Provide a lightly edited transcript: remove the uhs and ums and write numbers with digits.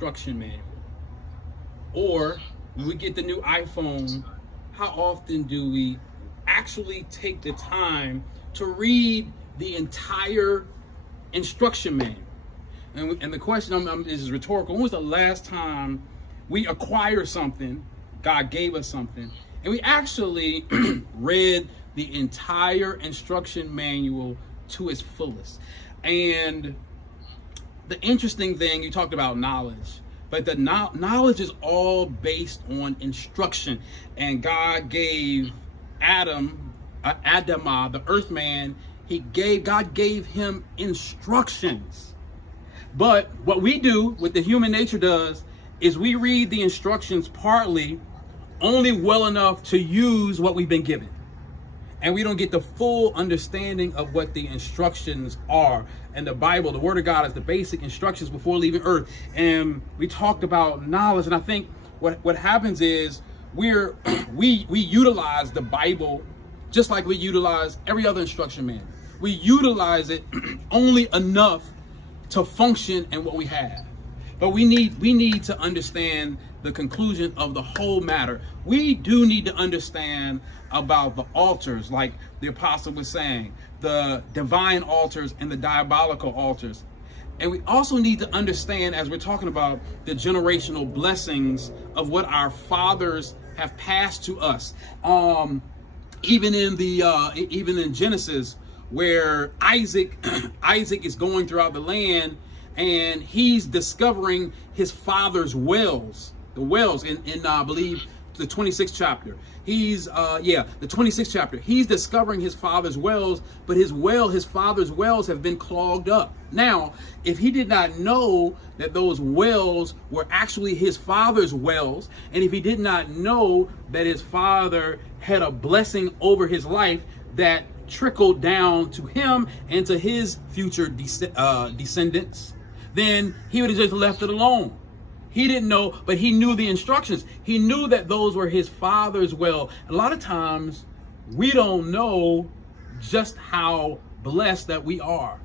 instruction manual. Or when we get the new iPhone, how often do we actually take the time to read the entire instruction manual? And the question is rhetorical. When was the last time we acquired something, God gave us something, and we actually read the entire instruction manual to its fullest? And the interesting thing, you talked about knowledge, but the knowledge is all based on instruction. And God gave Adam, the earth man, God gave him instructions. But what we do, what the human nature does, is we read the instructions partly, only well enough to use what we've been given. And we don't get the full understanding of what the instructions are. And the Bible, the Word of God, is the basic instructions before leaving earth. And we talked about knowledge. And I think what happens is we utilize the Bible just like we utilize every other instruction manual. We utilize it only enough to function in what we have. But we need to understand the conclusion of the whole matter. We do need to understand about the altars, like the apostle was saying, the divine altars and the diabolical altars. And we also need to understand, as we're talking about, the generational blessings of what our fathers have passed to us. Even in Genesis, where Isaac is going throughout the land, and he's discovering his father's wells, the wells in I believe the 26th chapter. The 26th chapter. He's discovering his father's wells, but his father's wells have been clogged up. Now, if he did not know that those wells were actually his father's wells, and if he did not know that his father had a blessing over his life that trickled down to him and to his future descendants, then he would have just left it alone. He didn't know, but he knew the instructions. He knew that those were his father's well. A lot of times we don't know just how blessed that we are.